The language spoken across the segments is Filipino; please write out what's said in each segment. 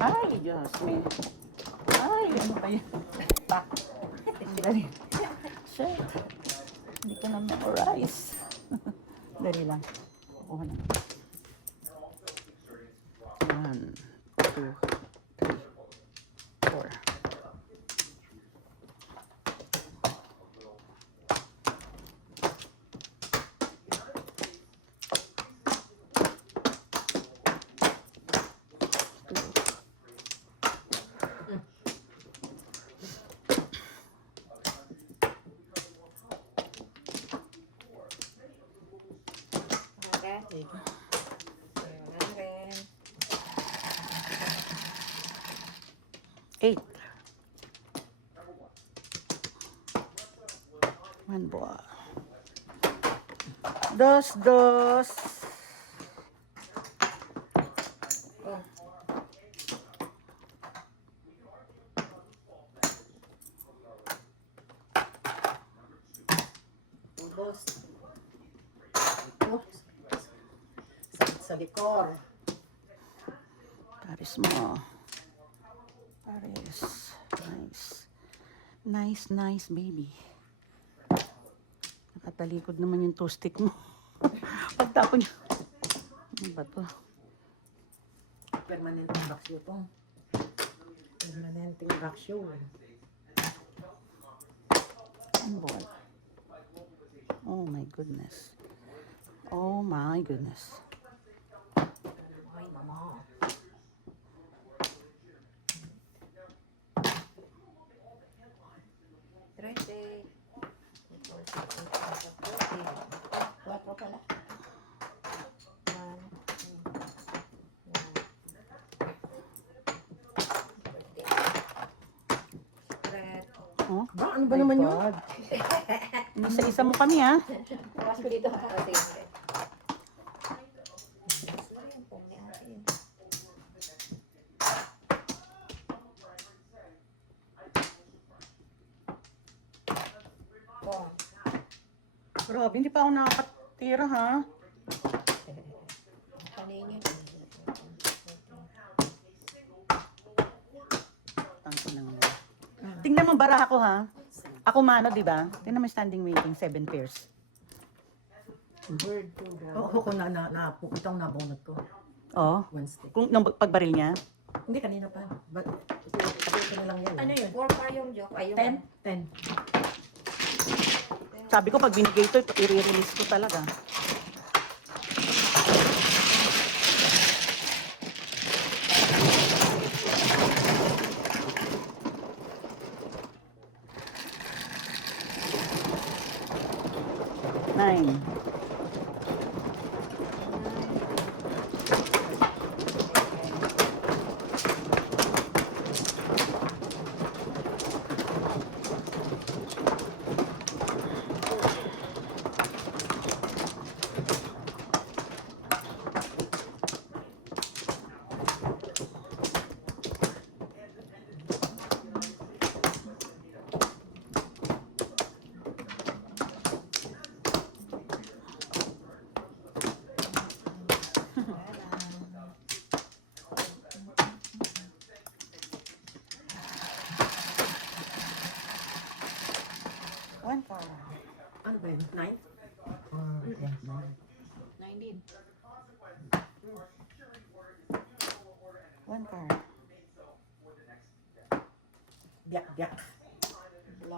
Ay, Diyos me. Ay, ano pa yun? Pa. Dali. Shit. Hindi ko na memorize. Dali lang. Kuha na. 1, 2, 3, 4. Okay. Ayan rin. 8. 1 ball. 2, 2. Oh. Ubos. Oops. Sakit sa likor. Paris mo. Paris. Nice. Nice, nice, baby. Nakatalikod naman yung two stick mo. Pagtapon niya. Ano ba to? Permanenteng vacuum to. Permanenteng vacuum. Ano ba? Oh my goodness. Oh my goodness. Ay, mama. Trente. Quatro pala. One, Oh, ba, ano ba naman yun? Isa-isa mo kami, ha? Tawas ko dito. Sige. Grabe, hindi pa ako nakakatira, ha? Kanina. Tingnan mo baraha ko, ha? Ako mano, di ba? Tingnan mo standing waiting, 7 pairs. Bird to go. Oo, ko itong nabunot ko. Oh. Wednesday. Kung nung pagbaril niya? Hindi, kanina pa. Ito na lang yan. Ano yun? 4 pa yung joke. Ayun. 10? 10. Sabi ko, pag binigay ito, i-release ko talaga. Nine. One car. Ano ba yun? 9? Yeah, 19. One car. Biyak, biyak.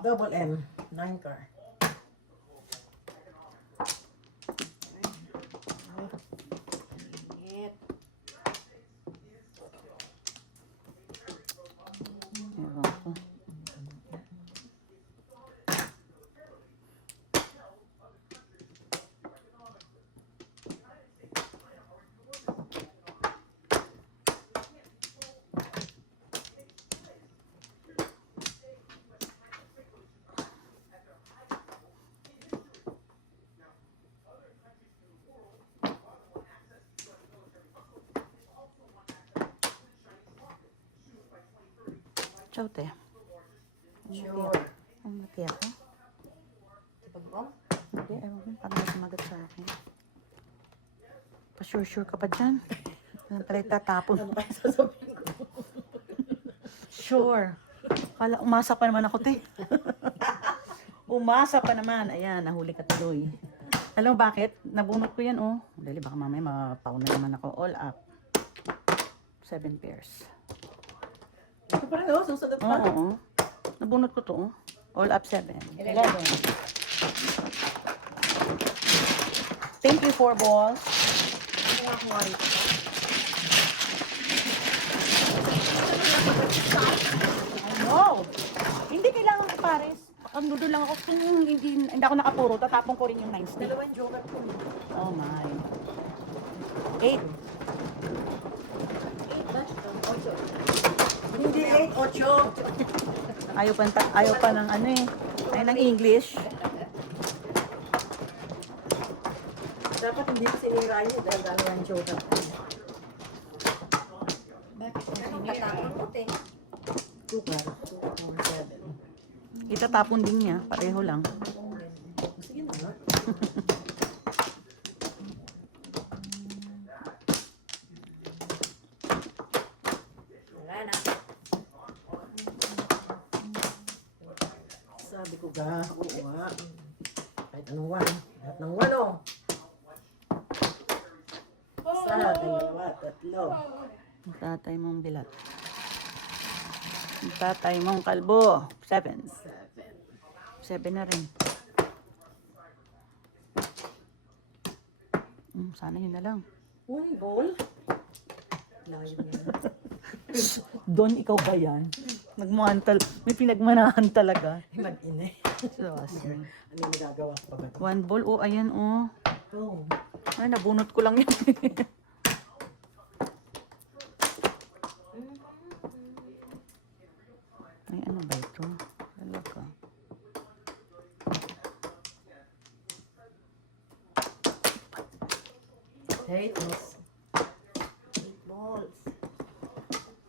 Double M. 9 car. Init. Ewan ko. Ciao, te. Sure. Ang mati ako. Tipag mo? Hindi, ewan ko. Parang may sumagat sa akin. Pa-sure-sure ka pa dyan. Ano pala itatapon? Ano kaya sasabihin ko? Sure. Kala, umasa pa naman ako, te. Umasa pa naman. Ayan, nahuli ka tuloy. Alam mo bakit? Nabunot ko yan, oh. Dali, baka mamaya mapaw na naman ako. All up. 7 pairs. Ito pa rin, oh. Susunod pa. Oo. Nabunot ko to, oh. All up 7. 11. Thank you, 4 balls. Ano nga white? No! Hindi kailangan ko, pares. Ang dudo lang ako kung hindi ako nakapuro, tatapon ko rin yung 9 stick. Dalawang joker po. Oh my. 8. 8 ba? 8. Hindi 8, 8. Ayaw pa ng ano eh. Ayaw ng English. Dapat hindi ko sinira yun dahil dalawang joker po. Bakit? Anong tatapon mo, te? Joker. 7. Itatapon din niya. Pareho lang. Sige na nga. Wala na. Sabi ko ga, oo nga. Kahit anong one. Lahat ng one, oh. Isa, dalawa, tatlo. Ang tatay mong bilat. Ang tatay mong kalbo. 7. 7 na rin. Sana yun na lang. One ball. Layo niya. Don, ikaw ba yan? May pinagmanahan talaga. Mag-ina. So, Ano yung nagagawa ko pa ba? 1 ball, oh, ayan, oh. Oh. Ay, nabunot ko lang yan. Ay, ano ba ito? Talaga. Hey, boss. 8 balls.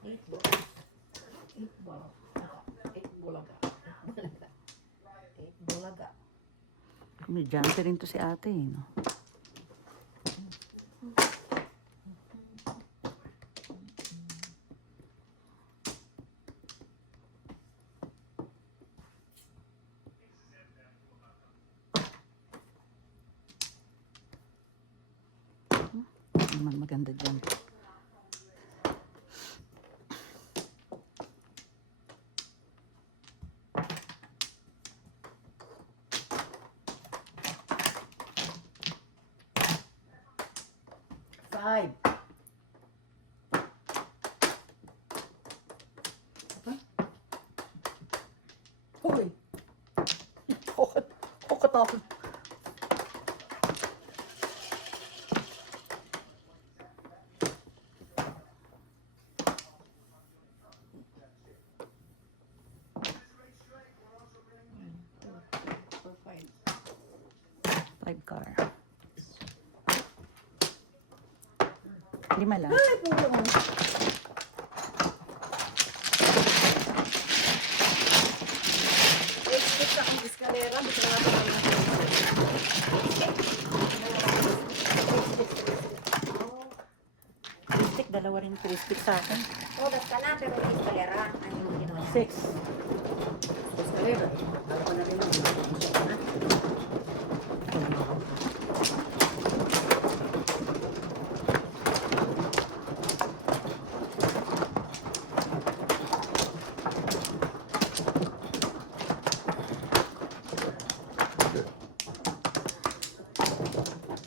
8 balls. 8 balls. 8 bulaga. 8 bulaga. Komedyante rin to si ate, eh, no? Naman maganda dyan. Five. Uy. Kukatakot. For 5. 5 car. 5 lang. Ay, puto mo. Wait, sa akong eskalera. Bito nga ba Kristik, dalawa rin kristik sa akin. Oras ka na, pero may eskalera. Ano yung ginawa? 6. eskalera? Para ko na rin ang na.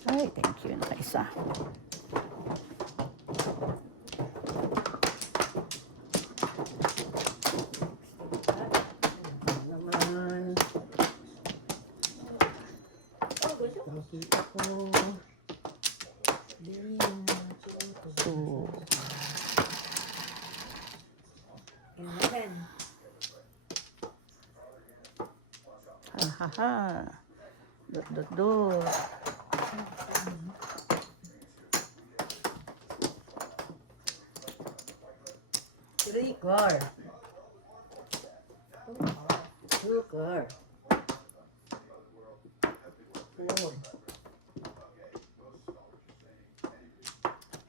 Ay, thank you. Nakaisa. Naman. Nakita ko. So, 11. ha ha ha. Dot dot dot. Three car. Two car. Four.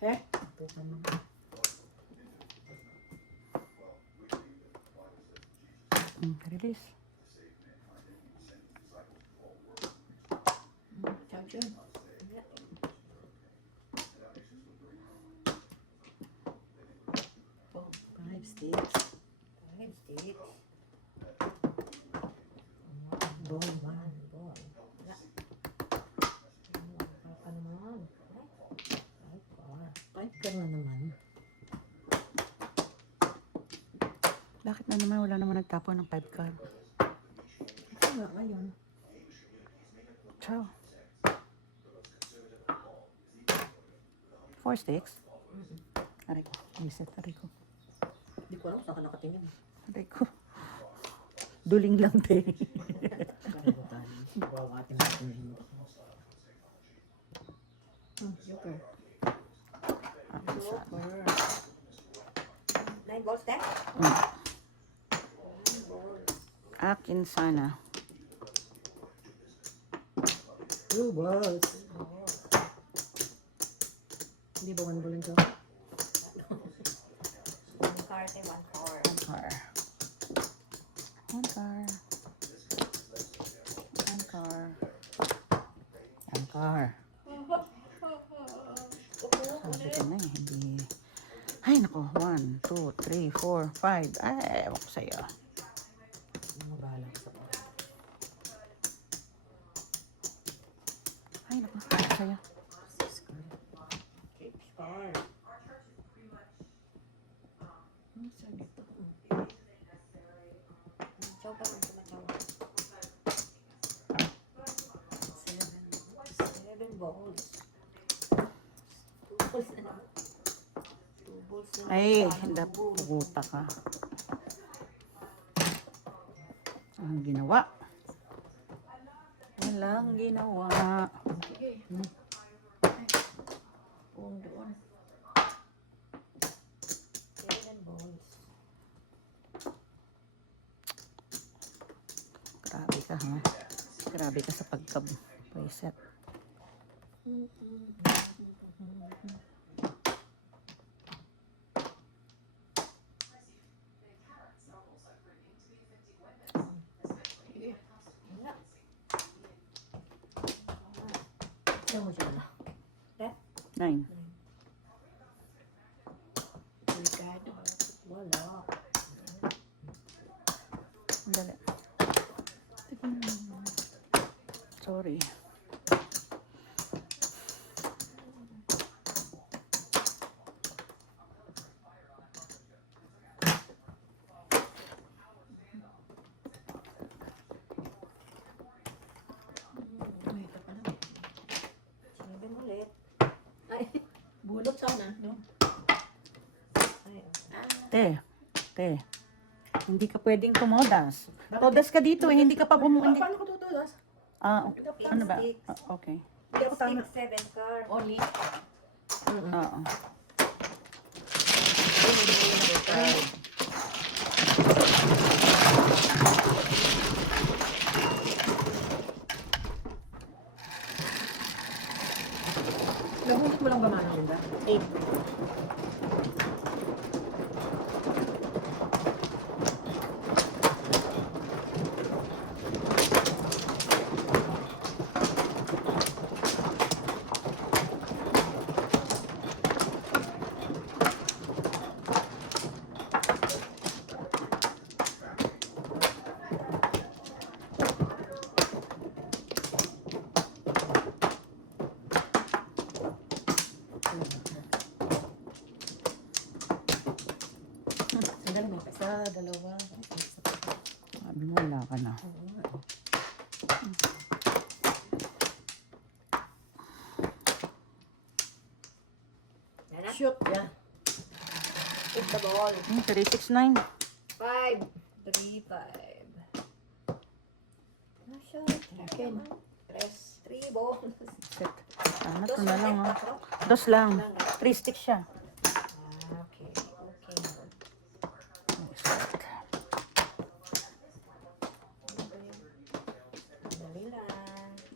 Eh? Puta mo. Release. Champion. Oh, 5 sticks. 5 sticks. Ball 1. Ball. Wala. Ano naman? Ay, car. 5 ka na naman. Bakit na naman wala naman nagtapon ng 5 card? Ito nga ngayon. Ciao. 4 sticks? Aray ko. Reset. Aray ko. Hindi ko alam saan ka nakatingin. Aray ko. Duling lang te. Kalimutan. Bawatin natin yun. Joker. Joker. 9 balls there? 9 balls. Akin sana. 2 balls. Hindi ba 1 ball yung joker? 1 card and 1 car. Car. One car. One car. One car. Sabi ko na eh, hindi. Ay, nako. 1, 2, 3, 4, 5. Ay, ewan ko sa'yo. Ano bahala ko sa ball? Ay, nako. Ewan ko sa'yo. 6 card. 6 car. Saan ito? Chow pa rin sumachaw. 7 balls. 2 balls na naman. 2 balls na naman. Ay, Sana hindi. two balls. Puguta ka. Ang ginawa. Walang ginawa. Sige. Kung doon. 7 balls. Grabe ka ha. Grabe ka sa pagka-reset. Sige. Wala. Saan mo siya na? 9. Ricardo. Wala. Dali. Sorry. Ay, ito pala. 7 ulit. Ay. Bulot sana. No? Ay. Te. Hindi ka pwedeng tumodas. Todas ka dito eh. Hindi ka pa hindi. Paano ko tutulas? Ano ba? Okay. Hindi ako tama. 7 car. Only. Oo. Nahulog mo lang ba mga Linda? 8. Sandali mo. Isa, dalawa. Sabi mo, wala ka na. Yan na. Shoot. Yeah. Hit the ball. 369. 5. 3, 5. Shot. Okay. 3 balls. Set. Ano to na lang oh. Dos lang. 3 sticks siya. Okay. Okay. Set. Dali lang.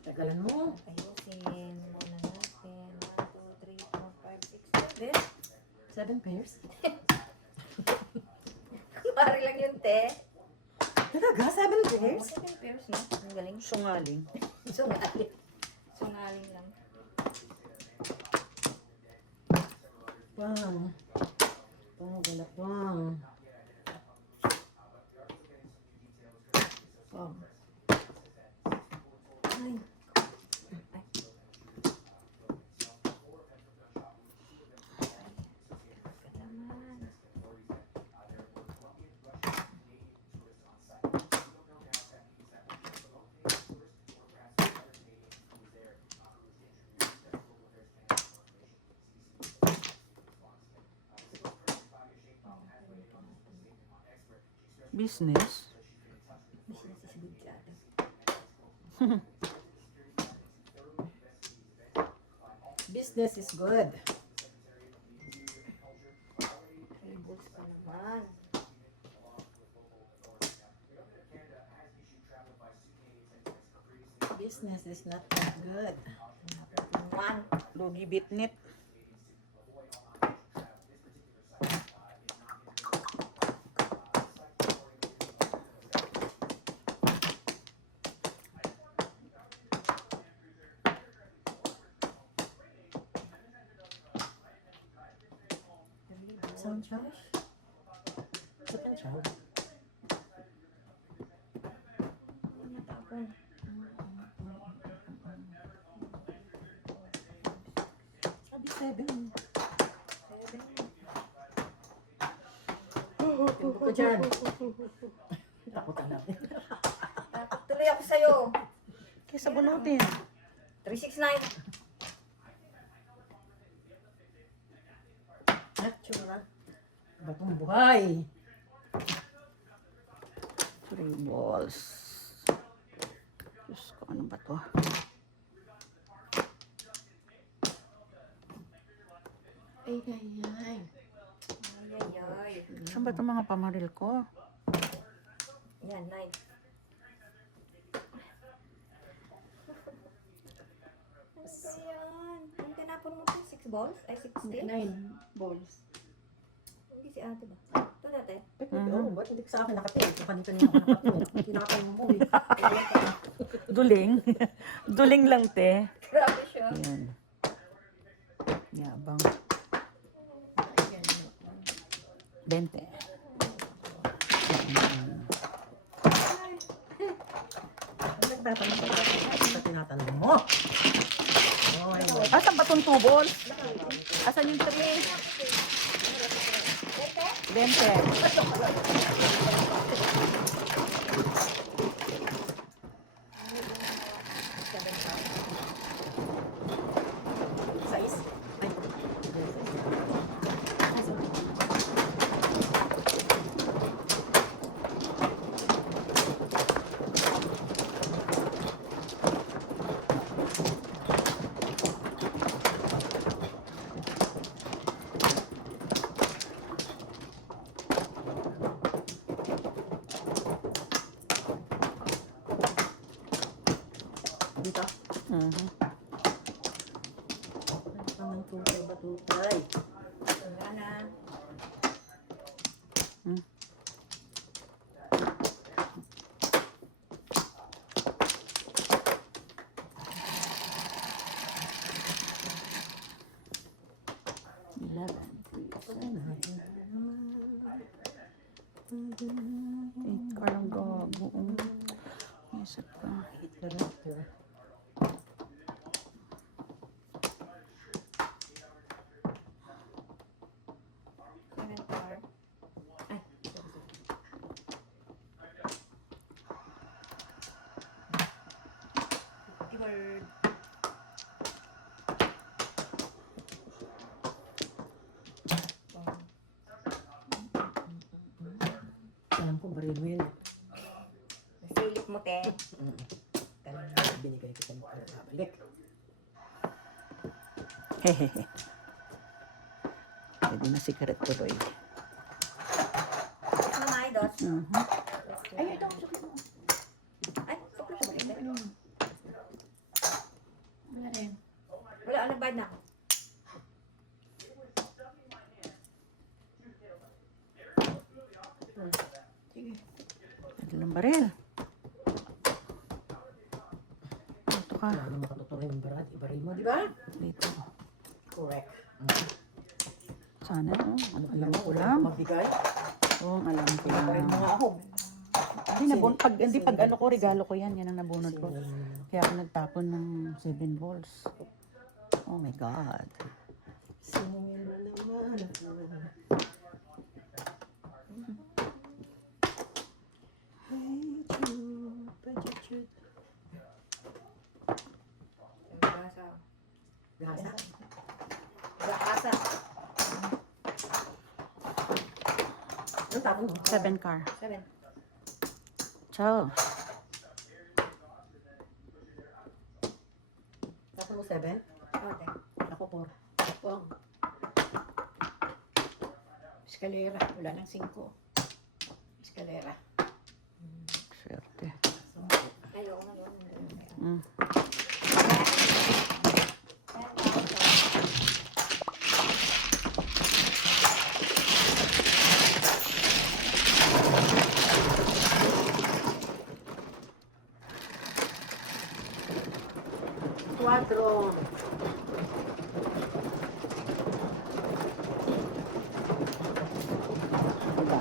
Tagalan mo. Ayusin. Muna natin. 1, 2, 3, 4, 5, 6, 7. 7 pairs? Pare lang yun, te. Talaga? 7 Oo, pairs? 7 pairs, no? Ang galing. Sungaling. Sungaling. Sungaling lang. Pang. Pang, wala pang. Pang. Ay. Naman. Business. Business is good dyan. Business is good. Tables pa naman. Business is not that good. One. Lugi bitnit. Sound trash? Second child. Natapon. Sabi 7. 7. Tubo ko dyan. Takutan natin. Tapos tuloy ako sa'yo. Kaysa bunutin. 369. At tsura. Batong buhay. 3 balls. Diyos ko, ano ba to? Ay, ay, ay. Ay, ay, ay. Saan ba itong mga pamaril ko? Yan, 9. Ano ba yan? Ang tinapon mo po, 6 balls? Ay, 16? 9 balls. Hindi si ate ba? Ito natin. Oo, ba't hindi sa akin nakatin? Ito kanina ako nakatin. Tinapay mo eh. Duling. Duling lang, te. Grabe siya. Yan. Yabang. 20. Nagtatanong ko sa tinatanong mo. Oy, Asan ba itong 2 balls? Asan yung 3? 20. size. Ay. Dito. Mhm. Ang tutay ba tutay? Wala na. Hmm. Eleven. 8 ka lang gago. May isa pa. Current car. Ay, keyword. Alam ko, baril mo yun. Nasilip mo, te. Talagang binigay ko sa mga babalik. Hehehe. Pwede na sigaret tuloy. Mamay, dos. Mhm. Ay, ito. Ay, sukli siya ba, te? Wala rin. Wala, nagbayad na ako. Walang baril. Dito ka. Ano makatutuloy yung baril? Ibaril mo, di ba? Dito. Correct. Sana, oh. Ano Alam mo, ko wala lang. akong mabigay. Oo, alam ko Ibaril lang. mo nga ako. Pag ano ko, regalo ko yan. Yan ang nabunod ko. Kaya ako nagtapon ng 7 balls. Oh my God. Siningin mo naman ako. Gasa. Gasa. Gasa. Ano tapon mo? 7 car. 7. Ciao. Tapon mo 7? Okay. Ako 4. Wong. Eskalera. Wala nang 5. Eskalera. Swerte. Ayoko na doon. Mm. Cuatro. Diba?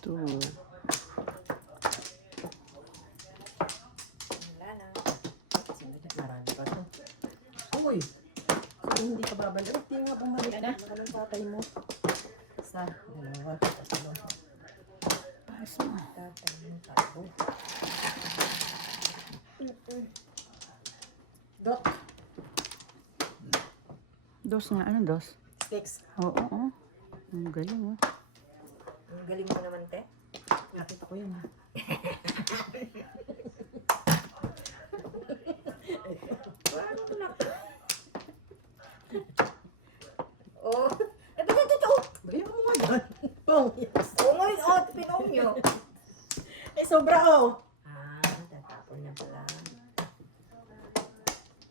Two. Wala na. Marami pa to. Uy! Sabi hindi ka babalik. Hindi nga bumalik na. Ano ng tatay mo? Isa, dalawa, tatlo. Pass mo. Tatay mo, tatlo. Dot. Dos nga. Anong dos? Sticks. Oo, oo. Ang galing, oh. Ang galing mo naman, te. Nakita ko yun ha. Ano na? Oh. Ito. Bigyan mo nga yan. Pong. Yes. Oh my God, pinom nyo. Eh, sobra oh. Ah, tatapon niya pala.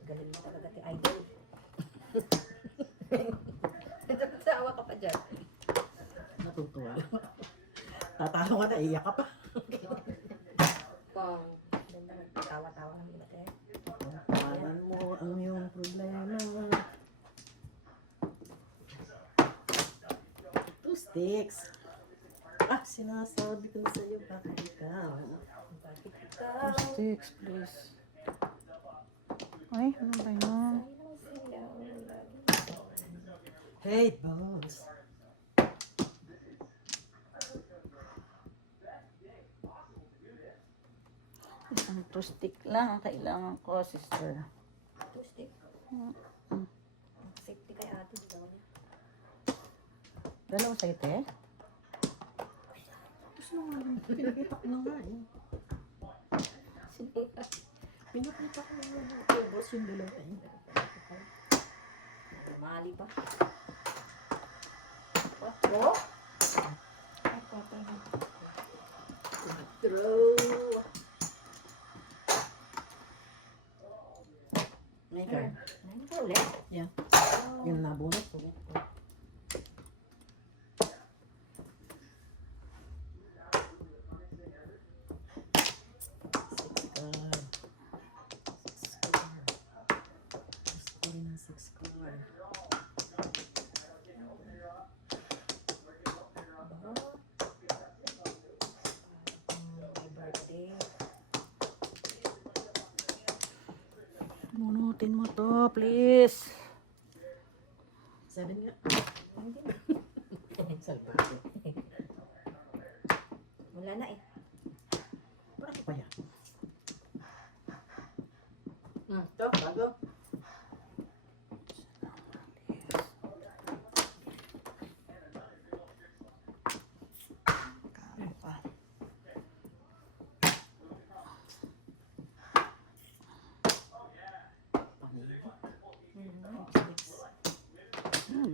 Galing mo talaga, te. Idol. Natawa ka pa dyan. Natutuwa. Tatalo ka na, iyak ka pa. Pong. Ganda tawa-tawa ng iba, te. Tawanan mo ang iyong problema. 2 sticks. Ah, sinasabi ko sa'yo, bakit ikaw? Bakit ikaw? Sticks, please. Ay, ano ba yun? Hey, boss. Isang two-stick lang ang kailangan ko, sister. Two-stick. Safety kay ate, di ba niya? Dalawa sa'yo, te? Gusto nga rin. Pinakita ko na nga eh. Pinakita ko na nga. Hey, boss, yung dalawa tayo. Mali ba? Oh? Ay, kwata na. True. May card. Ano ka ulit? Yeah. Yung nabunot. Ulit ko. Six card. My birthday. Bunutin mo to, please. 7 nga. Hindi na. Salbahe. Wala na eh. Bakit pa yan? Ito, bago. Kano ka?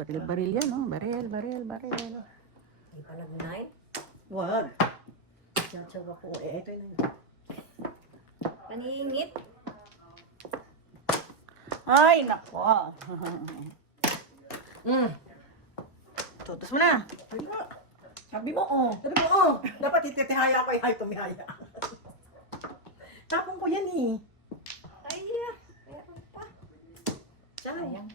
Baril yan, no? Baril. Hindi pa nag-9. Wag. Tsatsaw ako. Ito na yun. Paningit. Ay, nako. Tutos mo na. Sabi mo. Sabi mo, Dapat ititihaya ako, ay tumihaya. Tapong ko yan eh. Ay, meron pa. Sayang.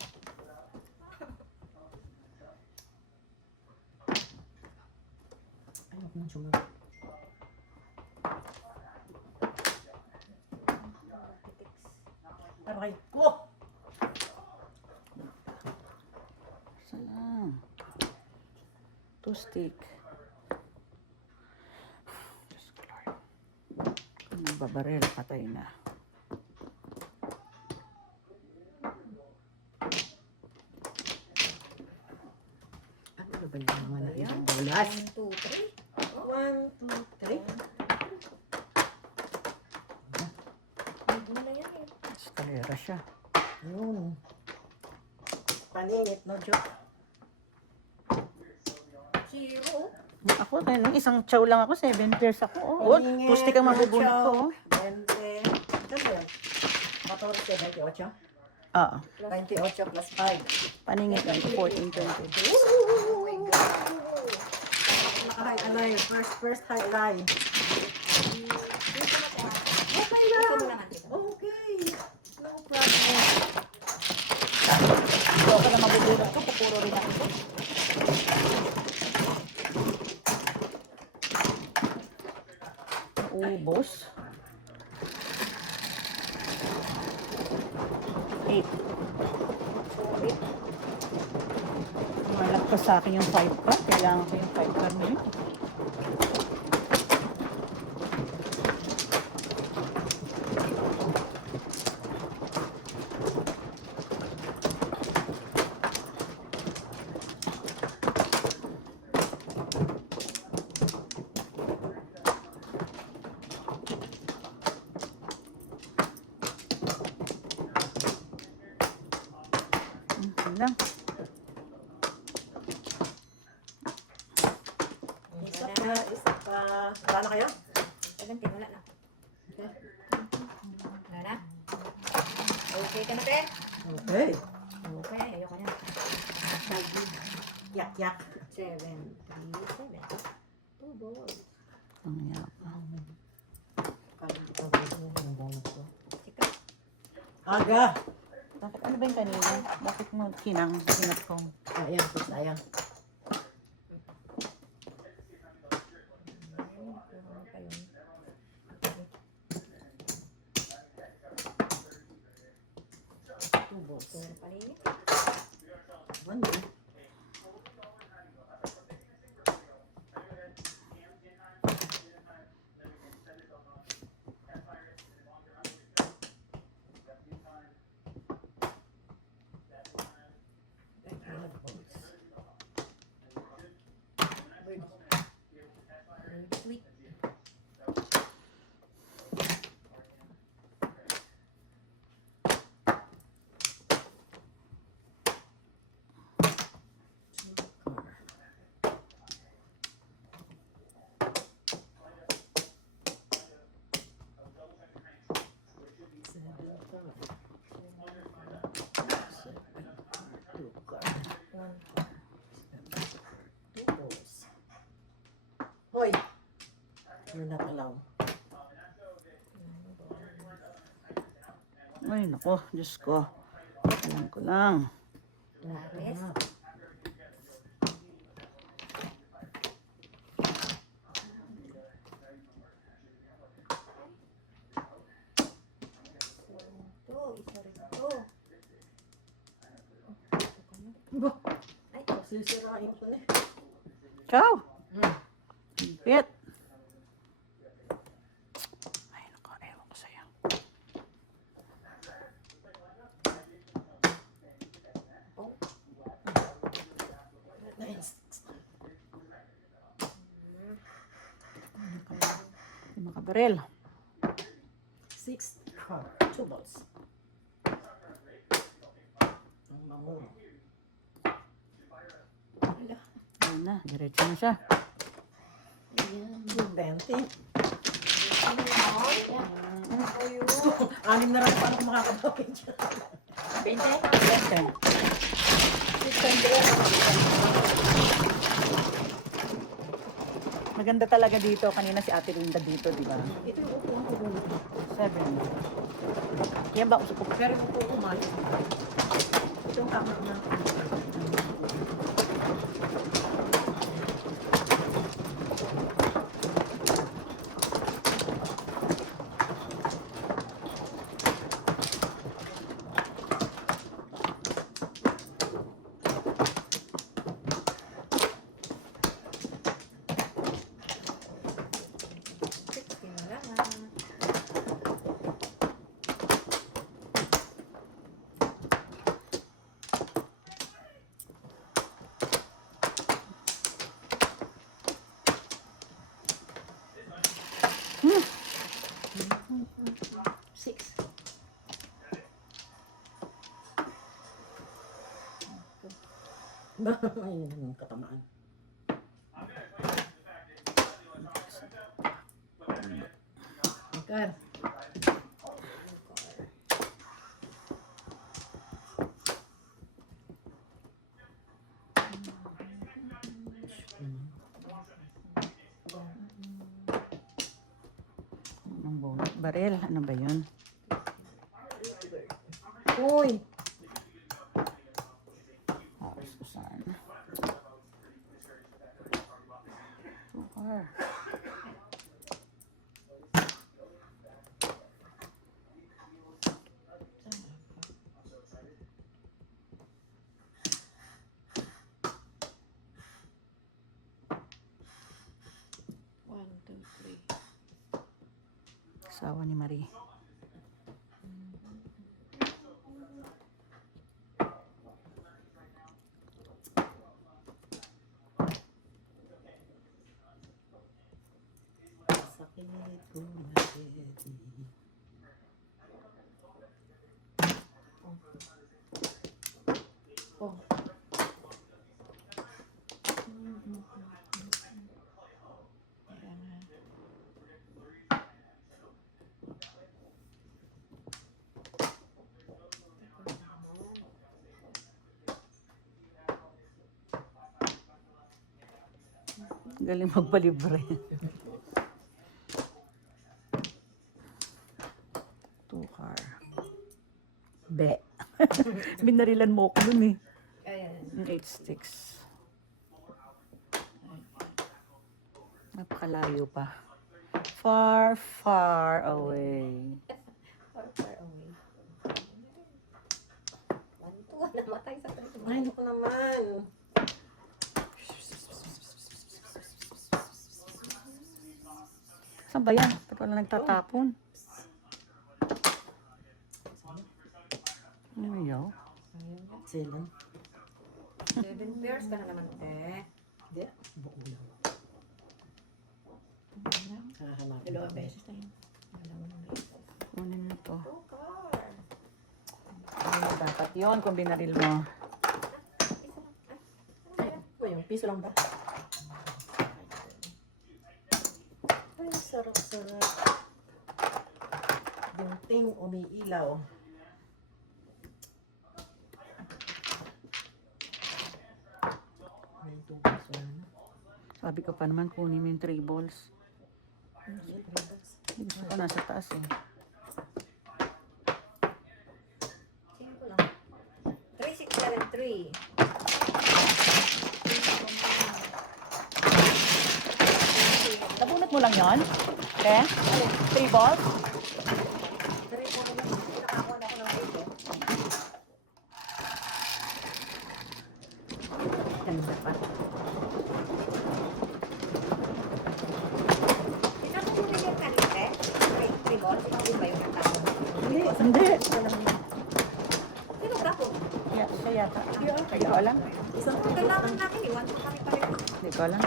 Ayoko nang sumunod. Aray ko! Saan? Two stick. Diyos ko, Lord. Kung nagbabaril, patay na. Ano ba yung mga nailang bolas? 1, 2, 3. 1, 2, 3. May bola yan eh. Eskalera siya. Ayun. Paningit, no joke. 0. Ako, nung isang chow lang ako, 7 pairs ako. Oh, two stick ang mabubunot ko. Oh. 20. Ito ba yun? 14, 28. Oo. 28 plus 5. Paningit lang. 14, 20. Oh my God. Naka-high alive. First high alive. Okay Ito lang. mo lang natin. Okay. No problem. Ito ka na mabubunot ko, pupuro rin ako. Ubos. 8. Malagpas sa akin yung 5 pa. Kailangan ko yung 5 pa niyo. Lang. Isa pa. Wala na kayo? 17, wala na. Wala na? Okay ka na, te? Okay. Okay, ayoko na. Yak. 7, 3, 7. 2 balls. Ang yak. Sikat. Aga. Bakit? Ano ba yung kanina? Bakit mo kinat ko? Sayang. Ano pa yun? Two balls. Puro palinit. One. Sweet. One. Two balls. Hoy. You're not allowed. Ay, nako. Diyos ko. Alam ko lang. Pares. Isa rin to. Ay, Sisirain ko na. Ciao. Hmm. Pit. Ay, nako. Ewan ko sa'yo. Nice. Yung makabaril. 6 card. Two balls. Ang mamuno. Wala. Ayun na, diretso na siya. Ayan. 20. Ayun. 6 na rin paano kung makakabawi dyan. 20? Okay. 600. Maganda talaga dito. Kanina si Ate Linda dito, di ba? Ito yung upuan ko dun. 7. Yan ba ako sa Pero yung upuan ko malis. Ito yung kama na. Six. Ayun, katamaan. Angkar. Anong bonus? Baril? Ano ba yun? Uy! House ko saan? 2R. One, two, three. Asawa ni Marie. Sakit ko na ready. Oh. Ayan. Galing magpalibre. 2R. Be. Binarilan mo ko dun eh. Ayan. Yung 8 sticks. Napakalayo pa. Far, far away. Far, far away. 1, 2, namatay sa preso. Ay, naku naman. Saan ba yan? Ba't wala nagtatapon? Ano yaw? Sila. 7 pairs ka na naman, te. Hindi. Buo lang. Hahanapin Dalawang ko. beses na yun. Dalawang beses. Kunin mo to. Oh, car. Ano dapat yun kung binaril mo? Uy, yung piso lang ba? Ay, sarap-sarap. Yung ting umiilaw. Ay, 2 piso na. Sabi ko pa naman kunin mo yung 3 balls. Gusto ko nasa taas eh. 5 lang. 3, 6, 7, 3. Nabunot mo lang yon? Okay? 3 balls? Nakakuha na ako ng 8. Ganda pa. Ikaw mo muna yung kanite? 3 balls? Ikaw din ba yung nagtapon? Hindi. Sino tapon? Yeah, siya yata. Hindi ko alam. Isang Ang kailangan natin, iwan mo kami pa rin. Hindi ko alam.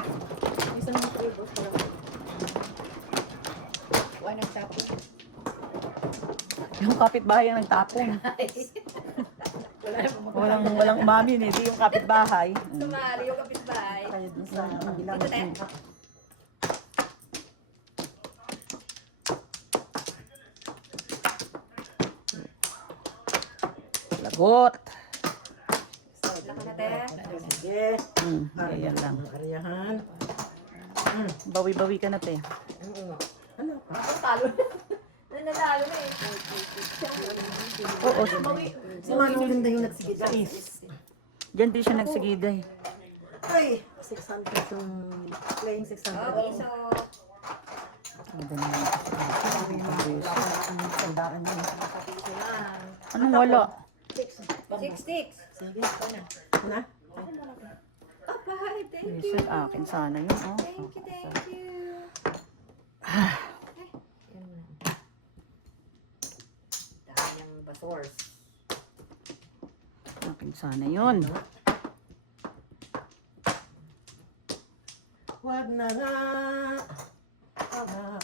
isang tribos pa lang. One ang tapos. Yung kapitbahay ang nagtapon. Wala na pumapasok. Walang umamin eh. Di yung kapitbahay. Sumali yung kapitbahay. kayo dun sa kabilang. Ito, te. Lagot. Laka na, te. Sige. Ganyan lang. Ariyahan. Bawi-bawi ka na, te. Ano pa? Talo. Nanalo na eh. Oo, Si Manong ganda yung nagsigid. dyan din siya nagsigiday. Ay, 600 yung playing 600. Okay, so, Ganda naman. Sandaan yun. Anong wala? 6 sticks. Sige, na? Abay, thank you. Listen, akin sana yun. Oh. Thank you, thank you. Dayang basors. Akin sana yun. Wag na nga. Wag na.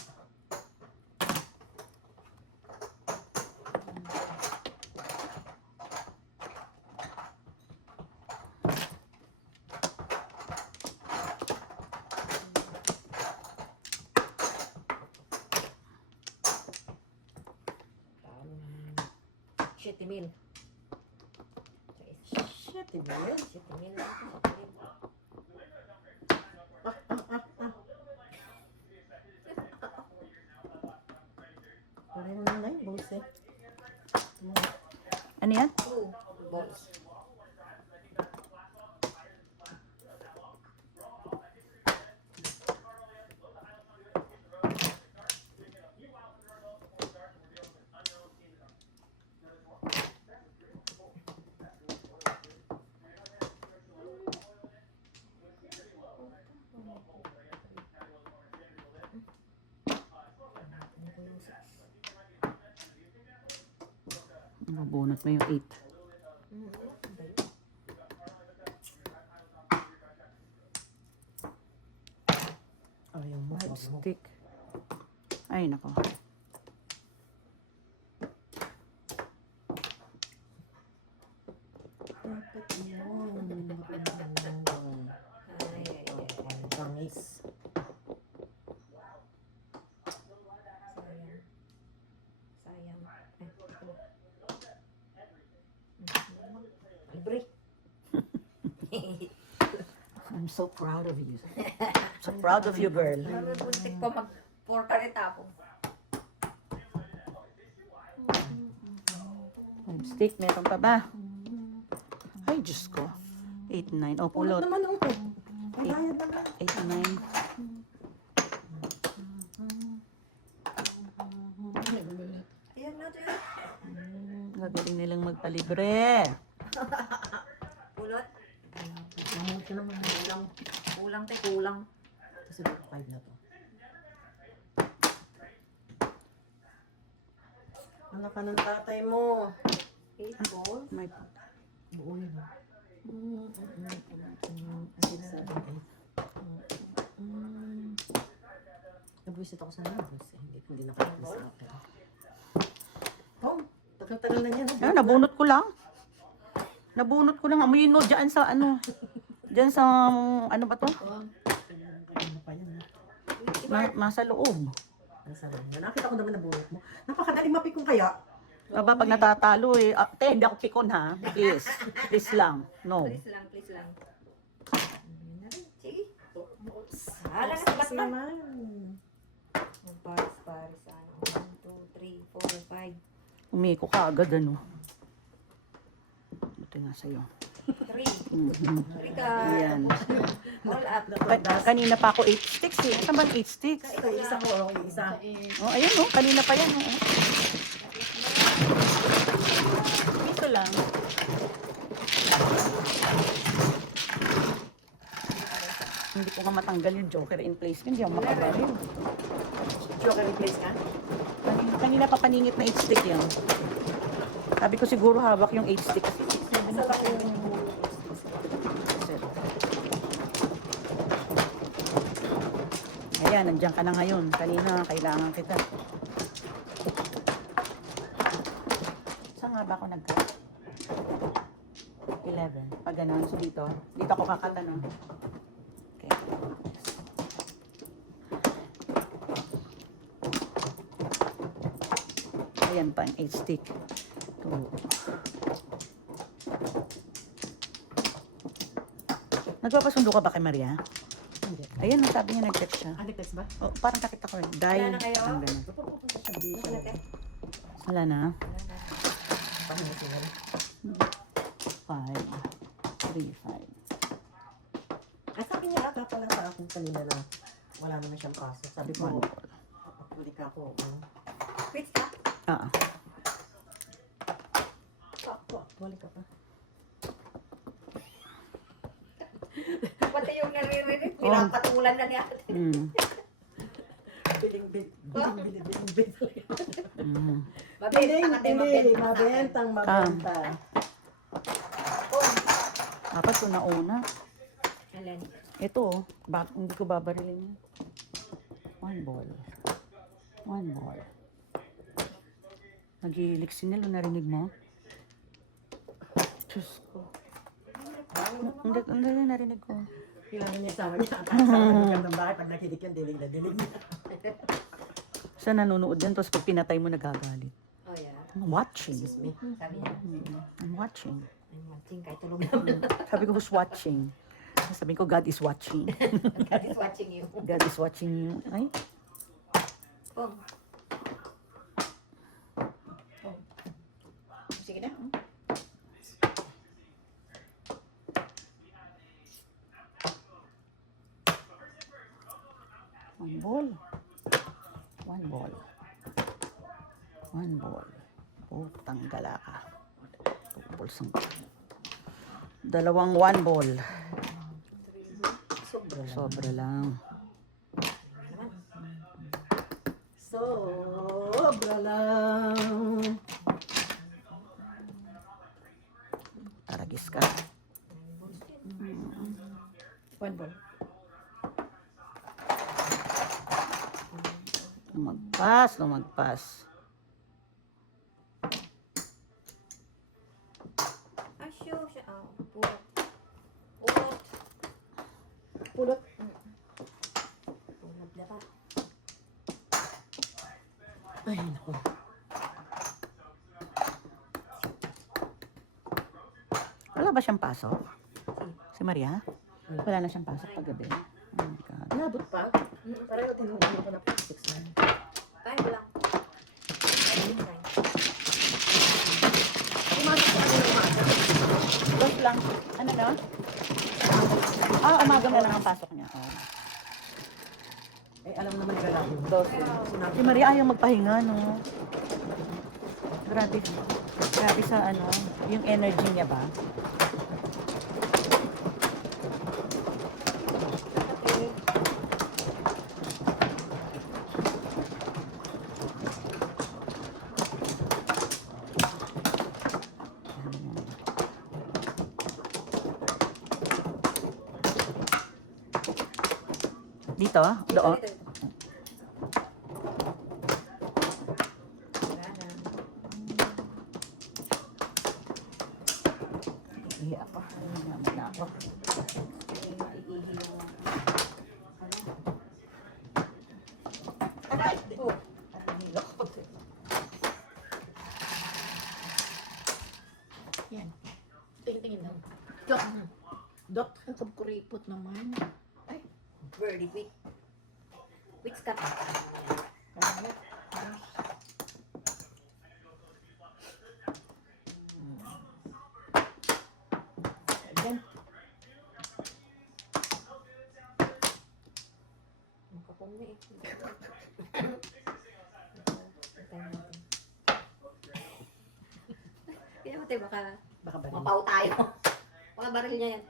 Shit, mil. Shit, ibigay. Shit, mil. Pareho na lang, boss eh. Ano yan? 2 balls. Mabunot mo yung 8. Ayaw mo. Stick. Ay, nako. Dapat yun. Ay, ay, ay. Pangis. Sayang. Sayang. Libre. I'm so proud of you. So proud of you, girl. Buntik pa mag-4 ka rin tapo. 5 stick, meron pa ba? Ay, Diyos ko. 8, 9. O, Pulot pulot. naman ang ito. Ang bayad naman. 8, 9. Ayan na, Jay. Gagaling nilang magpalibre. Pulot. Mahal ka naman. Kulang. Kulang, te. Kulang. Kasi 5 na to. Anak ka ng tatay mo. 8 balls. May Oo yun. 6, 7, 8. Nabwisit ako sa numbers. Hindi nakapis na ako. Oh, tagal-tagal na yan. Ayun, nabunot ko lang. Nabunot ko lang. Amoy no, dyan sa ano. Dyan sa, ano ba to? Ano pa yan? Masa loob. Ang sarap. Nakita ko naman nabunot mo. Napakadaling mapikong kaya. Aba, pag natatalo eh. Te, hindi ako pikon ha. Please. Please lang. No. Please lang, please lang. Sige. Hala na, sabat na. naman. Paris. 1, 2, 3, 4, 5. Umiko ka agad ano. Buti nga sa'yo. 3. Mm-hmm. 3 ka. Ayan. All up. Kanina pa ako 8 sticks eh. Saan ba 8 sticks? Ito, isa ko. Yung isa. Oh, ayun oh. Kanina pa yan. Oh. Ito lang. Hindi ko nga matanggal yung joker in place. Hindi ako makabaril. Joker replace ka? Kanina pa paningit na 8 stick yan. Sabi ko siguro hawak yung 8 stick. Isa lang yung... Ayan, nandiyan ka na ngayon. Kanina, kailangan kita. Saan nga ba ako nag-cut? 11. Pag ganun, so dito ako kakata, no? Ayan pa ang 8 stick. 2. Nagpapasundo ka ba kay Maria? Hindi. Ayan, sabi niya nag-text siya. Text ba? Oh, parang nakita ko rin. Dahil, Wala na kayo? ang ganun. Pupunta siya dito. Ano ka na, te? Wala na. Pahinga sila. 5. 3, 5. Ay, sabi niya ata pala sa akin kanina na wala naman siyang paso. Sabi ko, 1 ball. huli ka ako. Quits ka? Ah, Huli ka pa. Pati yung naririnig, pinapatulan na niya. mm. Biling-bit. Mm. Mabenta ka tayo, mabenta. Mabentang mabenta. Oh, Dapat ko na una. alin? Ito, hindi ko babarilin yan. 1 ball. 1 ball. Nag-iiliksin nila, narinig mo? Diyos ko. Hindi, narinig ko. Kailangan niya sama niya. Kasama niya ng bahay. Pag nakinig yan, dilig na dilig niya. Sa nanonood yan, tapos pag pinatay mo, nagagalit. Oh, yeah. I'm watching. Sabi niya, I'm watching. I'm watching kahit tulog lang. Sabi ko, who's watching? Sabi ko, God is watching. God is watching you. God is watching you. Ay, Oh, Sige na. one ball. 1 ball. 1 ball. Putang gala ka. 2 balls ang... Dalawang 1 ball. Sobra lang. Sobra lang. Sobra lang. Taragis ka. 1 ball. Lumagpas. asyo siya. Oh, pulot. Pulot. Pulot. Pulot na ba? Ay, naku. Wala ba siyang pasok? Si Maria? Wala na siyang pasok paggabi. Oh my God. Nabot pa. Pareho tinuhin ko na 6 na. Kain ko lang. Pumasok ka na umaga. Dos lang. Ano na? Ah, umaga na lang ang pasok niya. Oh. Eh, alam naman nila lang. Dos. Si Maria ayaw magpahinga, no? Grabe. Grabe sa ano, yung energy niya ba? Dito? Doon? Iya ako. Naman na ako. Yan. Tingin lang. Dot. Dot. Ang kuripot naman. Birdie, quick. Quits ka. Kaya, Yan. Makapon na eh. Kaya mo tayo baka Baka ba rin? mapaw tayo. Baka baril niya yan.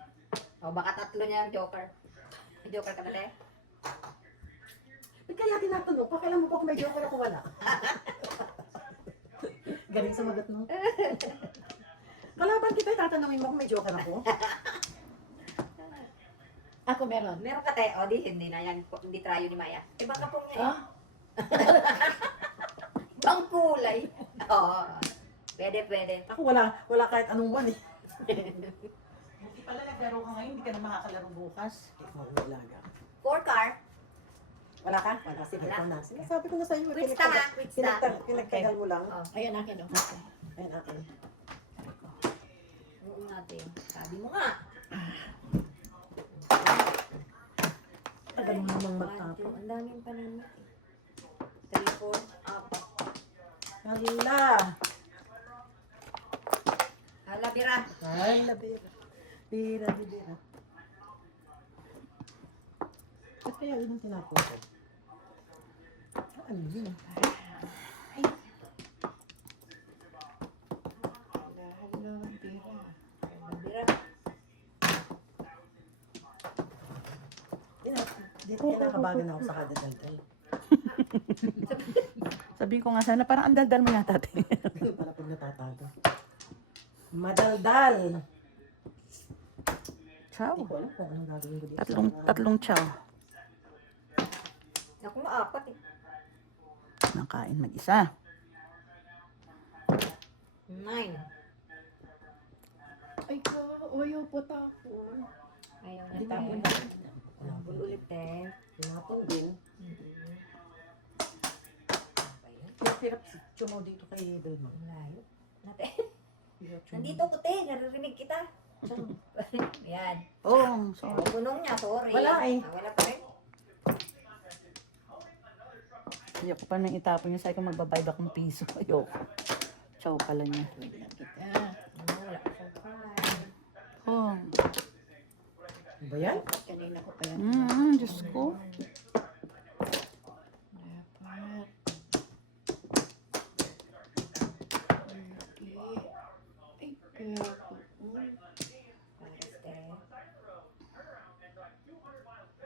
O baka tatlo niya ang joker. May joker ka na tayo? Ba't kaya tinatanong? Pakailan mo pa kung may joker ako wala? Galing sumagot mo. Kalaban kita, tatanungin mo kung may joker ako. ako meron. Meron ka tayo. O di, hindi na yan. Hindi trayo ni Maya. Eh baka pong niya eh. Ah? Ibang kulay. Oo. Pwede, pwede. Ako wala kahit anong one eh. Hindi pala naglaro ka ngayon, hindi ka na makakalaro bukas. Wala. 4 car. Wala ka? Wala. Sige, Wala. ikaw na. Sinasabi ko na sa'yo. Quits ka ha, quits ka. Pinagtagal mo lang. Oh, Ayan akin o. Ayan, akin. oo natin. Sabi mo nga. Tagal mo namang 1, 2, magtapon. ang daming panamit eh. 3, 4, 4. Hala! Hala, Bira. Hala, bira. Bira, bira. Ba't kaya yun ang tinapon ko? Ano yun? Hala, bira. Hala, Bira. Kinakabagan ako sa kadadaldal. Sabihin ko nga sana, parang ang daldal mo yata. Para pag natatago. Madaldal! Chow. Hindi ko alam kung anong gagawin ko dito. Tatlong chow. Naku, maapat eh. Nakain mag-isa. 9. Ay ka, ayaw po tapon. Ayaw na Hindi tapon. mo. Tapon ulit 10. Tinapon din. Hirap si Chumo dito kay Delma. Layo. Nate. Nandito ko, te. Naririnig kita. Ayan. Oh, sorry. Oh, punong niya, sorry. Wala eh. Wala pa rin. Ayoko pa nang itapon niya. Sa'yo ko magbabayad akong piso. Ayoko. Chow pala niya. Wait lang kita. Wala pa siyang kain. Oh. Ano ba yan? Kanina ko pa yan. Diyos ko. Dapat. Hindi. Ay, kaya po. Este.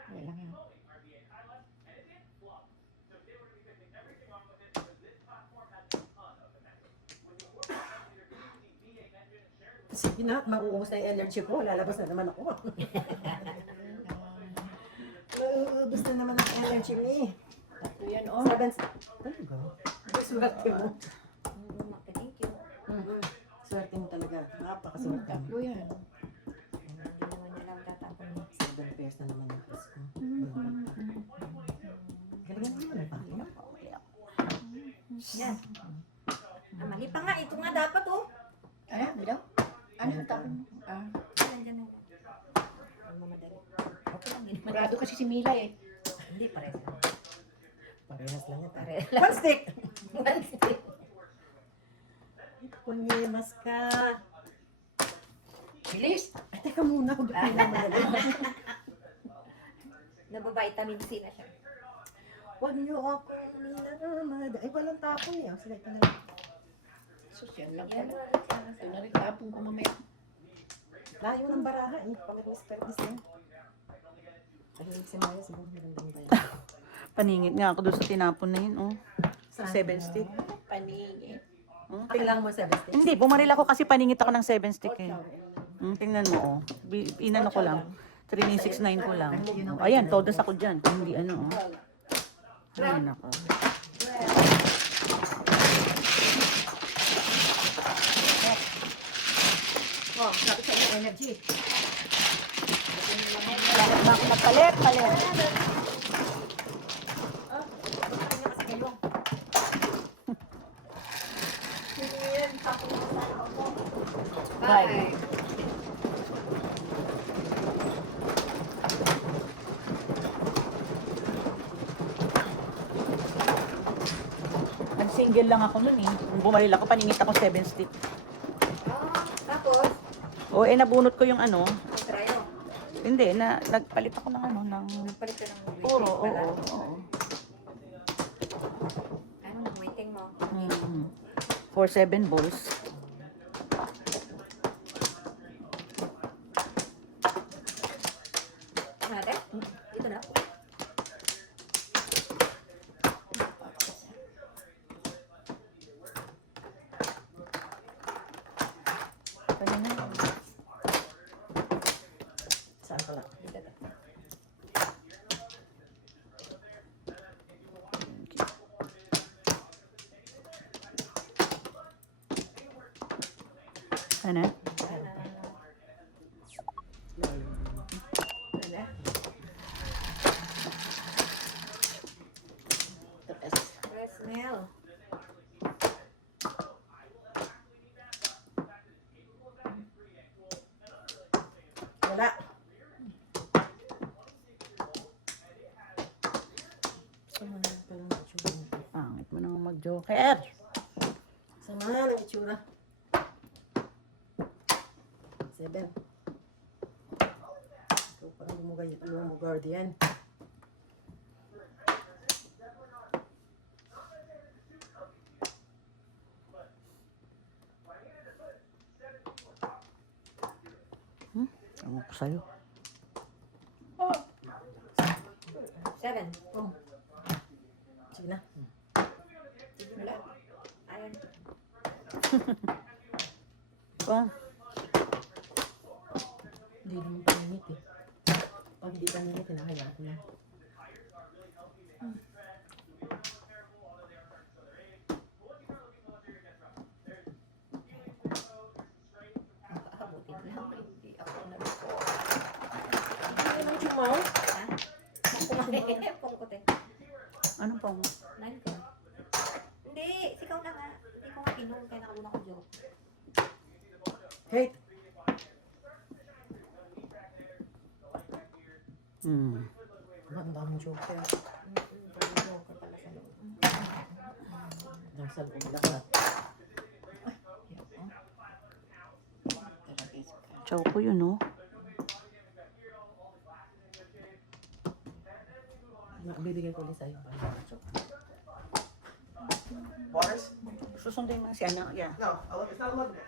Wala lang yan. Sige na, mauubos na yung energy ko. Lalabas na naman ako. Mauubos na naman ang energy mo eh. Tatlo yan, oh. 7. Talaga? Swerte mo. Thank you. Swerte mo talaga. Napakaswerte mo. Tatlo yan. Hindi naman niya lang tatapon niya. 7 pairs na naman yung pairs ko. Galingan mo naman pa. Yan. Ah, mali pa nga. Ito nga dapat, oh. Ano? Bilaw? Ano ang tapon mo? Ah, Yan, dyan na. Ang mamadali. Okay lang din. marado kasi si Mila eh. Hindi, pares lang. Parehas lang yan. Pares. One stick! One stick. Punyemas ka. Bilis! Ay, teka muna. Huwag ka naman. Nabavitamin C na siya. Huwag niyo ako minamad. Ay, walang tapon eh. Sige, ito na lang. Social lang Yan, pala. wala siya. Ito na rin tapon ko mamaya. Layo ng baraha eh. Pamit-respectis na. Ay, si Maya siguro magandang bayan. Paningit nga ako doon sa tinapon na yun, oh. Saan? 7 stick. Paningin. Kailangan mo 7 sticks. Hindi, bumaril ako kasi paningit ako ng 7 stick eh. Tingnan mo, oh. Inano ko lang. 3969 ko lang. Oh, ayan, todos ako dyan. Hindi ano, oh. Ayan ako. Oh, sabi sa inyo, energy. Bakit nagpalit? Palit. Kanya kasi kayo. Bye. Nag-single lang ako nun eh. Nung bumaril ako, paningit ako 7 stick. Tapos, O, nabunot ko yung ano. trayo. Hindi, nagpalit ako ng ano, ng Nagpalit ka ng puro, waiting pala. oo. Ano, ng waiting mo? 4-7 balls. Natin? Dito na. Kaya na. Saan ka lang? Dito na. Ano? Joker. Sama ng itsura. 7. Ikaw parang lumugay diyan. Ewan ko sa'yo. 7. Oh. Sige na. Wala. Ayun. Pa. Hindi naman paninit eh. Pag hindi paninit, hinahayaan ko na. Abutin lang. Hindi ako nag Hindi naman chumaw. Ha? Kumain. Pungkot eh. Anong pang? 9 ka. Hindi. Sikaw na nga. Hindi ko nga inom. Kaya nakamuna ko joke. Kate. Ang daming joker. Joker pala sa loob. Nasa loob lahat. Choco yun, no? Bibigay ko ulit sa'yo. Waters? Susundin mo si ano, yeah. No, it's not 11 yet.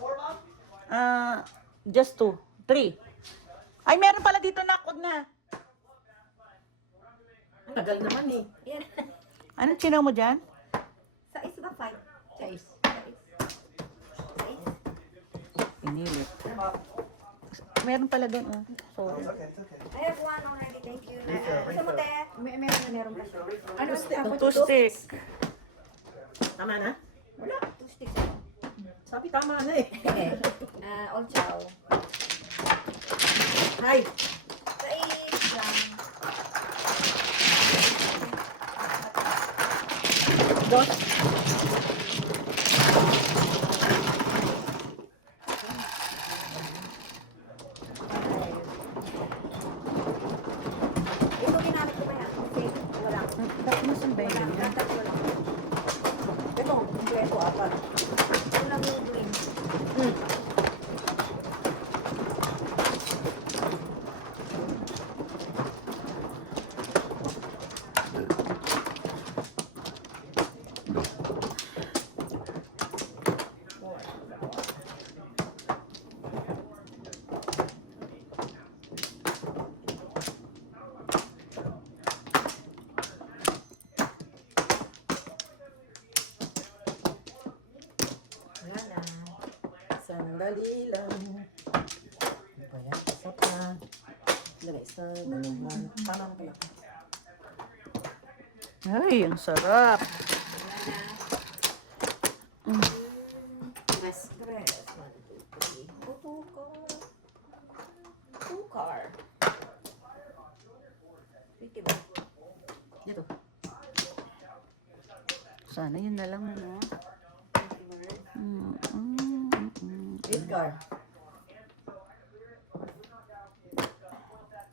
Four, Mom? Just 2. 3. Ay, meron pala dito na. Huwag na. Ang tagal naman eh. Yan. Anong chinaw mo dyan? Sa is ba 5? Sa is. Pinilit. Meron pala doon, oh. Sorry. It's okay, it's okay. I have one already. Thank you. Gusto mo, te? Meron pa siya. Ano Two Two stick. Tama na? Wala. 2 sticks. Sabi tama na eh. All chow. Hi. Sa is lang. Dos. Ito ginamit ko pa yan. Kasi wala. Bakit mo saan ba yun? Tatlo lang. Ito, kumpleto apat. Ito lang yung green. Wala na. Sandali lang. Ano ba yan? Isa pa. Lagay isa, dalawa. Tama na pala. Ay, ang sarap. Mas stress. 1, 2, 3. Two car. Pretty ba? Dito. Sana yun na lang, ano? Edgar.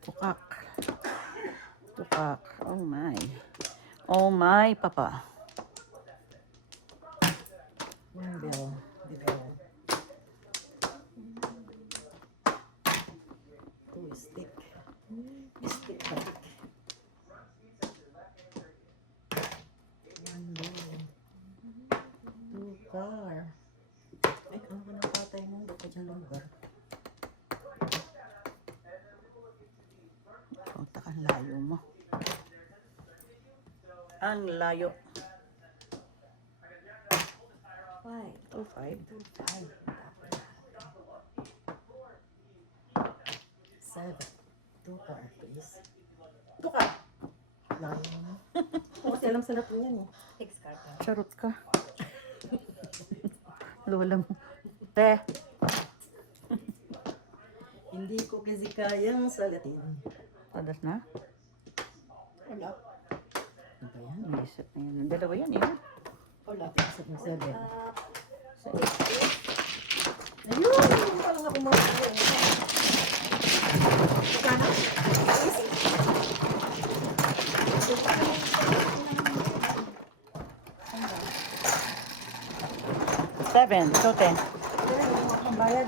Tukak. Tukak. Oh my. Oh my, papa. Bell. Bell. Two stick. Stick balik. One bell. Two car. Ay, ano ba ng patay mo? Ba't ka dyan ng lugar? Punta ka, layo mo. Ang layo. 5. 2-5. 7. Two car, please. Two car! Layo mo. Oo, kasi alam sa lahat mo yan eh. 6 car pa. Charot ka. Lola mo. Te. Hindi ko kasi kayang salatin. Tadas na? Wala. Ano ba yan? May isip na yun. Dalawa yan, eh. Wala. Sa 7. Sa 8. Ayun! Parang ako makakaya. Magkano? 7. Ikaw, 10. Ang bayad.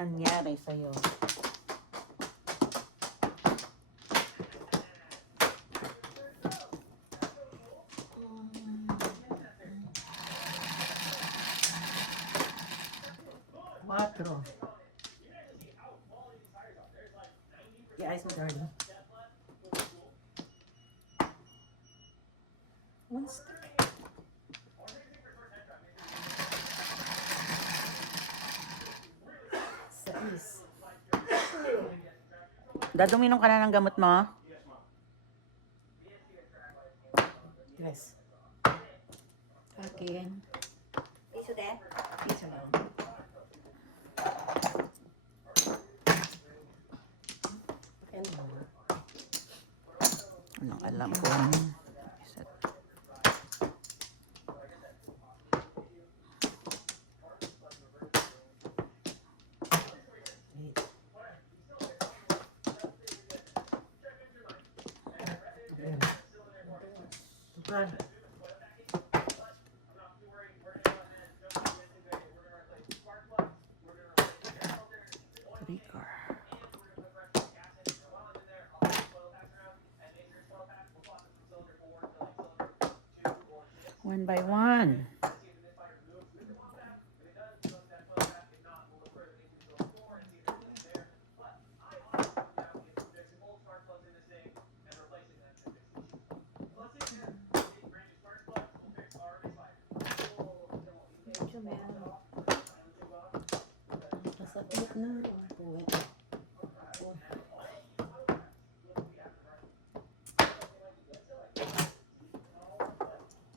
Anyari sa'yo. Quatro. I-ice mo, darling. One stick. Sais. Dad, uminom ka na ng gamot mo? Tres. Akin. Iso din. Isa lang. And one. Anong alam ko? Isa. Eight. Ayan. Tukan. Trigger. One by one. Medyo meron. Masakit na. Puwet.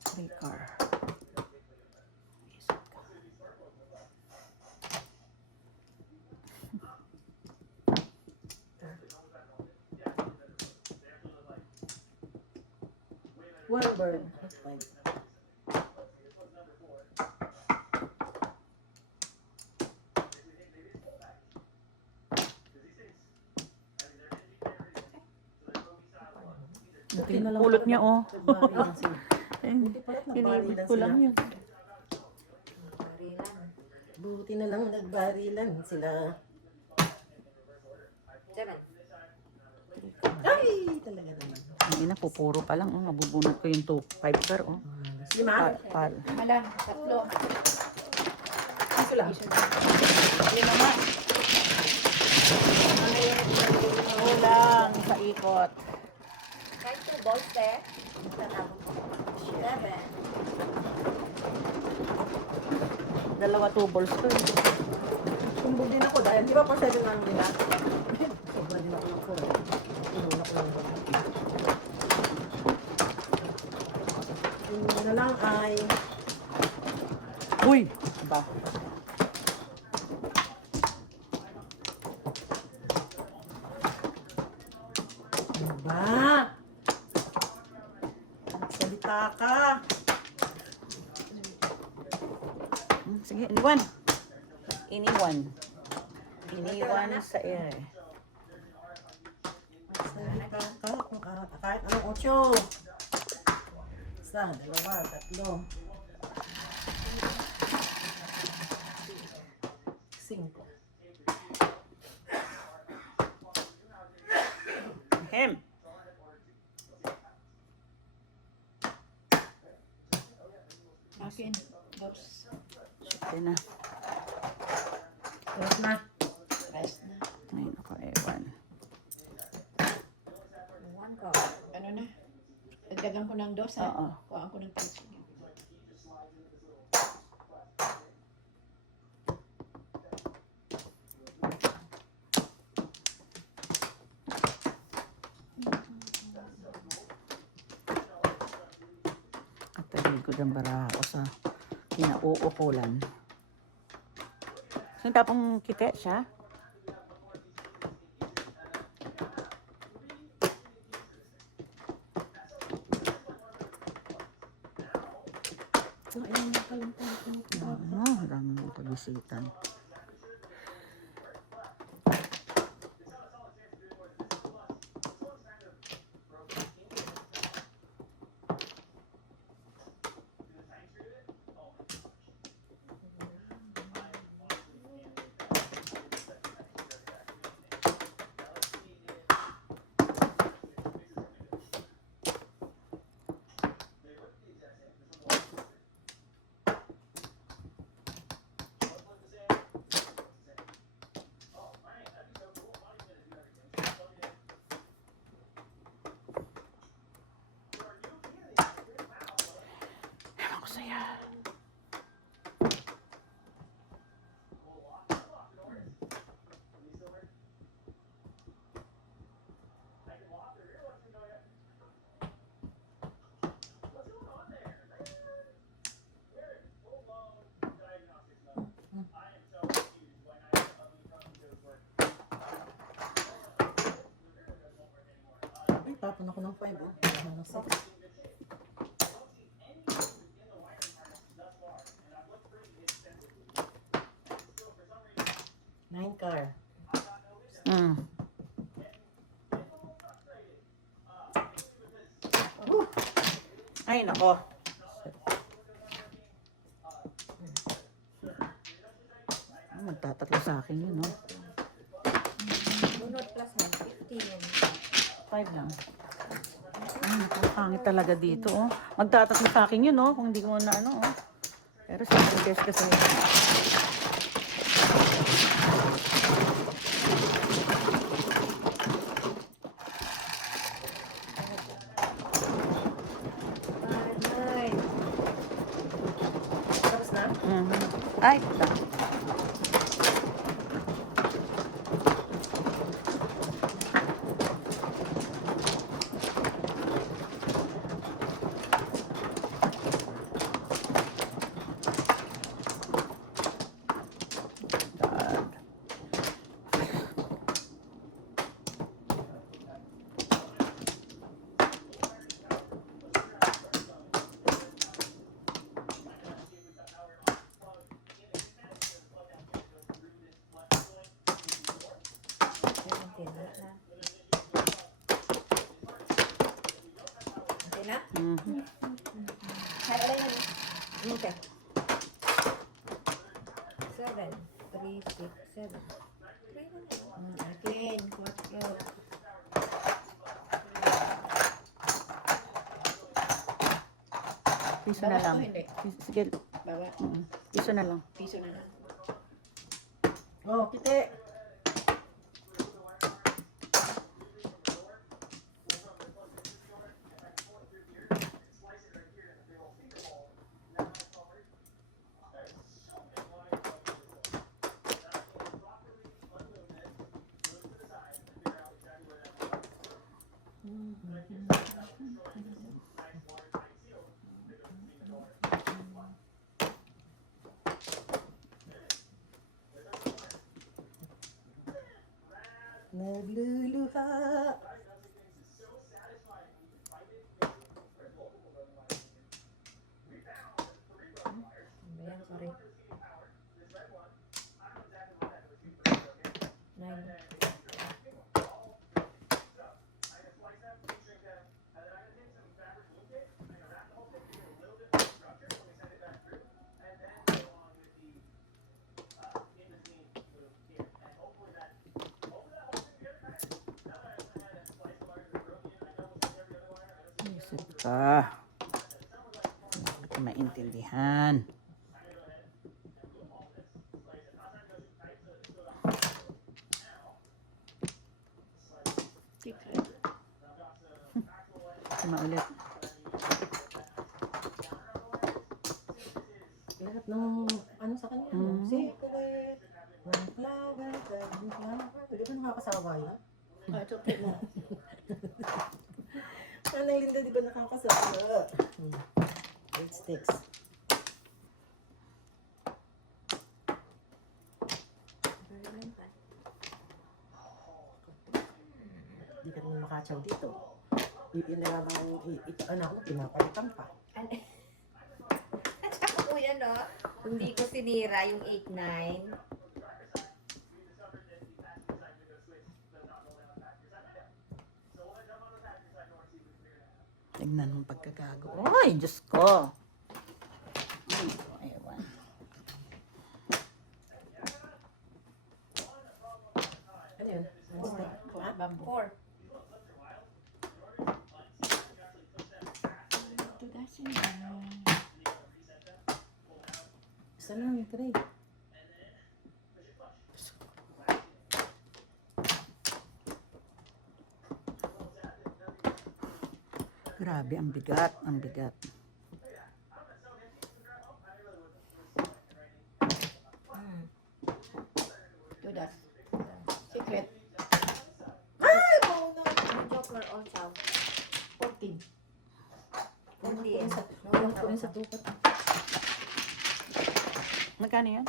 Trigger. One bird. Five. Buti na lang Pulot pala niya, oh. nagbarilan sila. Buti pala Inibig nagbarilan ko lang sila. yun. Barilan. Buti na lang nagbarilan sila. 7. Ay! Talaga naman. Ang ina, pupuro pa lang. Oh, mabubunot ko yung 2-5 car. Oh. Lima? Pal. Malang, tatlo. Ito lang. Yun na nga. Kulang sa ikot. Kahit 2 balls eh. Tatapon ko. 7. Dalawa 2 balls ko. Eh. Tumbog din ako dahil, di ba pa 7 lang nila? Sobra din ako ng 4. Inuna ko lang ba? Yung na lang ay Uy! Ba? ano ba? Salita ka. Sige, iniwan. Iniwan. Iniwan sa air. Salita ka kung kahit anong 8. Isa, dalawa, tatlo. 5. Hem. Akin. Dos. Sige na. Tapos na. Rest na. Ay, nako, ewan. 1 ko. Ano na? Dagdagan ko ng dos, ha? Oo. Kuhaan ko ng 3. Sige. Taligod ang baraha ko sa kinauukulan. So, tapong kite siya? So, ayun, nakalimutan ko. Maraming mga kabisitan. Ewan ko sa'yo. Ay, tapon ako ng 5, oh. Ano na 6. Nine car. Mm. Ay, nako. Magtatatlo sa akin yun, no? Bunot plus 150 yun. 5 lang. Ay, naku, pangit talaga dito, oh. Magtatatlo sa akin yun, no? Kung hindi ko na ano, oh. Pero sa guess kasi Ay, Tapos na? Ay, puta. God. okay na. Mhm. Ay, alay na. Okay. 7, 3, 6, 7. Try mo na. Again, 4. Piso na Bawas lang. ko, hindi. Sige, Bawa. piso na lang. Piso na lang. Oh, kite. Nagluluha. Ayan, sorry. 9. Isip ka. Hindi ko maintindihan. Lima ulit. Lahat ng ano sa kanya. Secret. Ng plaga. Ng plaga. Hindi ba nakakasawa yun? Ah, chocolate mo. Nanay Linda, di ba nakakasawa? 8 sticks. Hindi ka naman makatsaw dito. Inilalang ito anak mo, pinapalitan pa. At saka po yan, no? Hindi ko sinira yung 8-9. Tignan mo pagkagago. Ay, Diyos ko. Ewan. Ano yun? Ano stick? Ha? Bamboo. 4. Tugasin mo. Isa lang, 3. Grabe, ang bigat, ang bigat. Tudas. Secret. Joker also. 14. 14. Walang ko rin sa tupat. Magkano yan?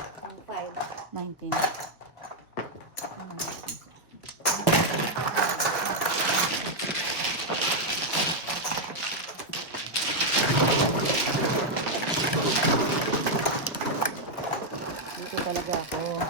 5. 19. Dito talaga ako.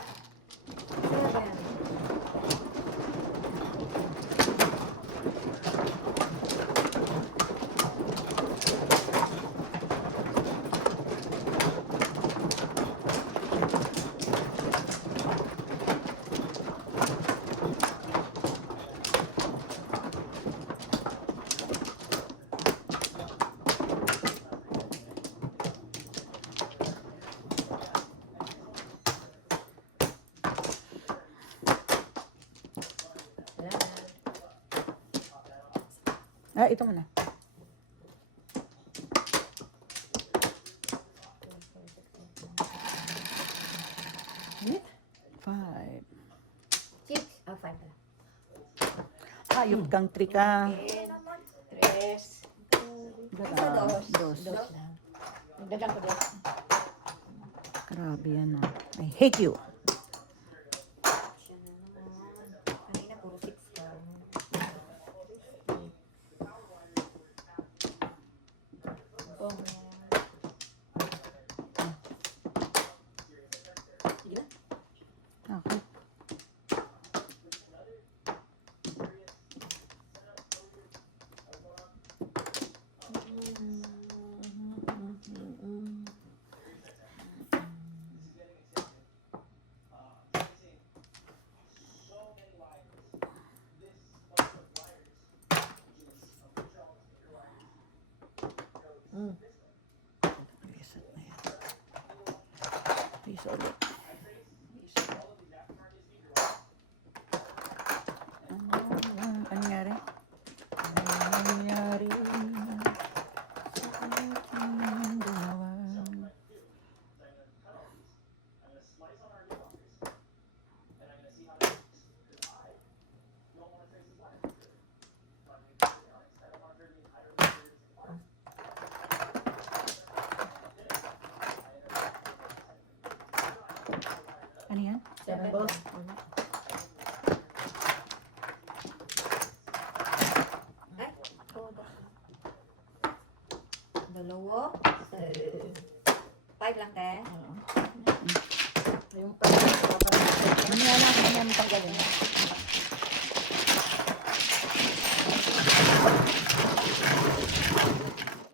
Ah, ito muna. Five. 6. Oh, 5 pala. Hayop kang trika. 10. Tres. Dos. Dos lang. Nagdagan ko dos. Grabe yan ah. I hate you. Siya na naman. Kanina puro 6 lang. Bong. Okay. Reset na yan. Reset ulit. Ano nangyari? Ano nangyari? Sa ating dalawa? Ano yan? 7 balls. Ay, dalawa. 5 lang, te. Yung pag-babalik. Ano yan ang tanggalin?